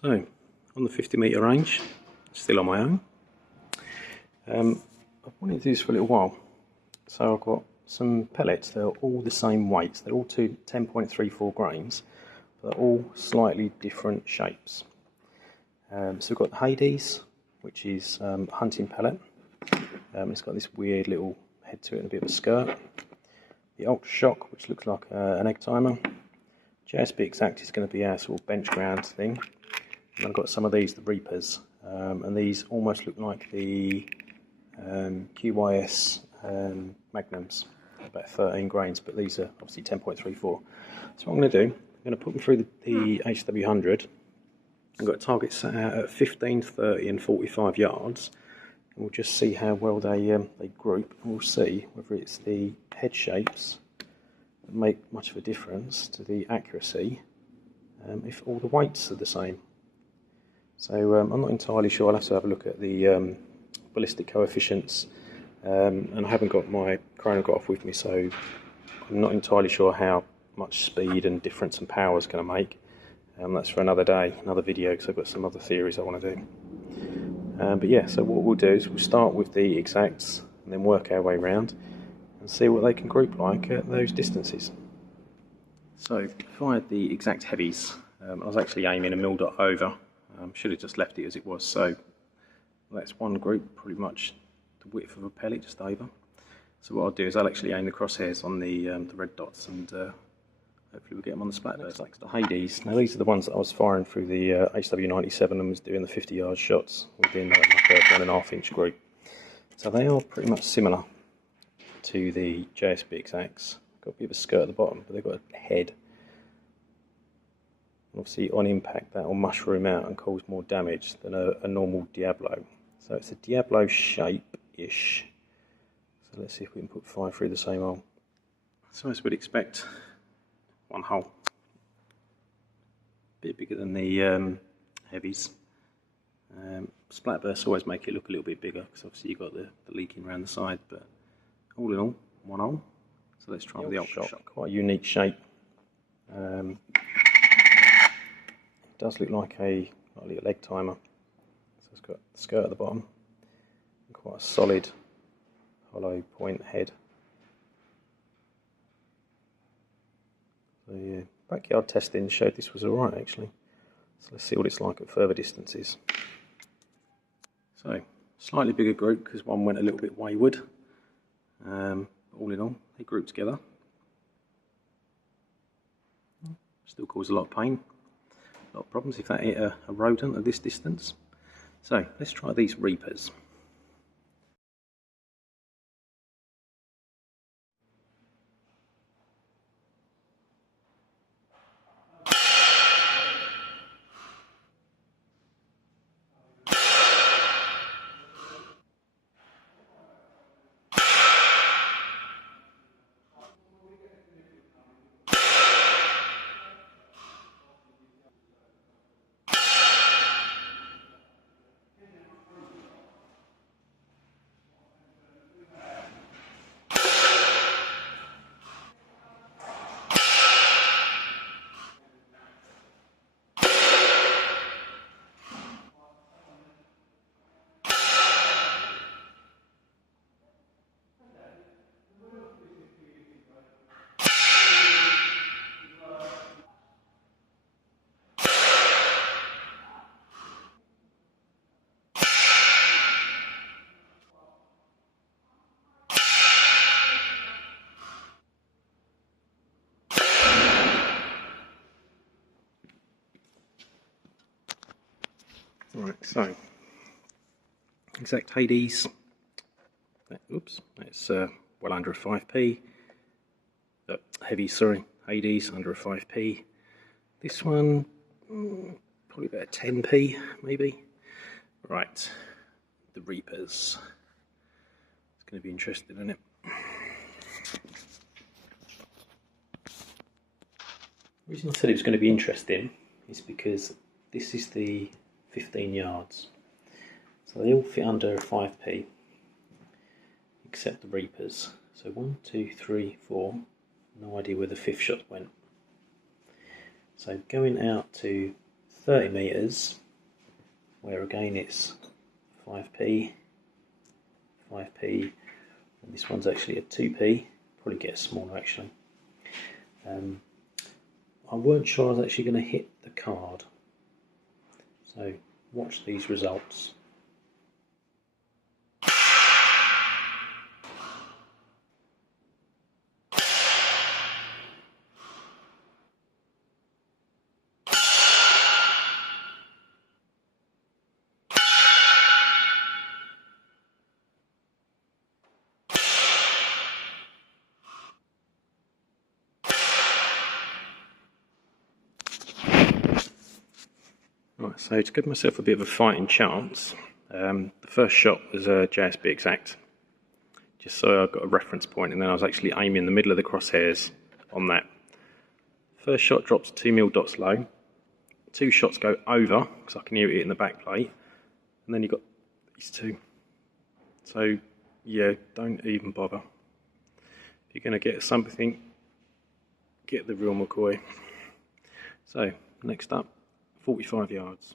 So, on the 50-metre range, still on my own. I've wanted to do this for a little while. So I've got some pellets, they're all the same weights, they're all 10.34 grains, but they're all slightly different shapes. So we've got the Hades, which is a hunting pellet. It's got this weird little head to it and a bit of a skirt. The Ultra Shock, which looks like an egg timer. JSB Exact is going to be our sort of bench ground thing. And I've got some of these, the Reapers, and these almost look like the QYS Magnums, about 13 grains, but these are obviously 10.34. So what I'm going to do, I'm going to put them through the HW100. I've got targets set out at 15, 30 and 45 yards. And we'll just see how well they group, and we'll see whether it's the head shapes that make much of a difference to the accuracy, if all the weights are the same. So I'm not entirely sure. I'll have to have a look at the ballistic coefficients, and I haven't got my chronograph with me, so I'm not entirely sure how much speed and difference and power is going to make. That's for another day, another video, because I've got some other theories I want to do. But yeah, so what we'll do is we'll start with the exacts and then work our way around and see what they can group like at those distances. So if I had the exact heavies, I was actually aiming a mil dot over. Should have just left it as it was. So that's one group, pretty much the width of a pellet, just over. So what I'll do is I'll actually aim the crosshairs on the red dots, and hopefully we'll get them on the splatburst. Like the Hades. Now these are the ones that I was firing through the HW97 and was doing the 50-yard shots within like a 1.5 inch group. So they are pretty much similar to the JSB Exacts. Got a bit of a skirt at the bottom, but they've got a head. Obviously on impact that will mushroom out and cause more damage than a normal Diablo. So it's a Diablo shape-ish. So let's see if we can put 5 through the same hole. So as we'd expect, one hole. A bit bigger than the heavies. Splatbursts always make it look a little bit bigger, because obviously you've got the leaking around the side, but all in all, one hole. So let's try with the Ultra Shock. Quite a unique shape. It does look like a little egg timer. So it's got the skirt at the bottom, and quite a solid hollow point head. So yeah, backyard testing showed this was alright actually. So let's see what it's like at further distances. So slightly bigger group because one went a little bit wayward. All in all, they grouped together. Still cause a lot of pain. A lot of problems if that hit a rodent at this distance. So let's try these Reapers. Right, so Exact Hades, oops, that's well under a 5p. Heavy, sorry, Hades under a 5p. This one, probably about a 10p, maybe. Right, the Reapers. It's going to be interesting, isn't it? The reason I said it was going to be interesting is because this is the 15 yards. So they all fit under a 5p, except the Reapers. So 1, 2, 3, 4, no idea where the 5th shot went. So going out to 30 metres, where again it's 5p, 5p, and this one's actually a 2p, probably get a smaller actually. I weren't sure I was actually going to hit the card, so watch these results. Right, so to give myself a bit of a fighting chance, the first shot was a JSB Exact, just so I got a reference point, and then I was actually aiming the middle of the crosshairs on that. First shot drops 2mm dots low, 2 shots go over, because I can hear it in the back plate, and then you've got these 2. So yeah, don't even bother. If you're going to get something, get the real McCoy. So next up, 45 yards.